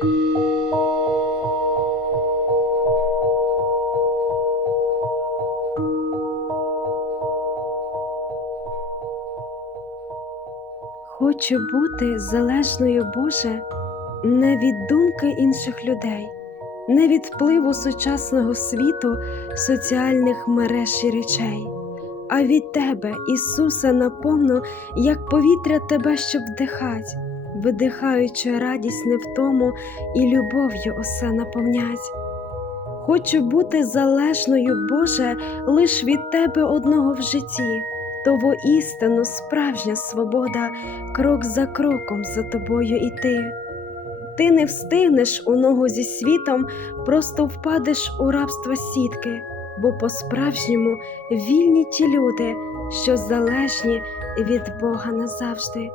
Хочу бути залежною Боже не від думки інших людей, не від впливу сучасного світу, соціальних мереж і речей, а від Тебе, Ісуса, наповну, як повітря Тебе, щоб вдихать, видихаючи радість не в тому і любов'ю усе наповнять. Хочу бути залежною, Боже, лиш від Тебе одного в житті, то воістину справжня свобода, крок за кроком за тобою іти. Ти не встигнеш у ногу зі світом, просто впадеш у рабство сітки, бо по-справжньому вільні ті люди, що залежні від Бога назавжди.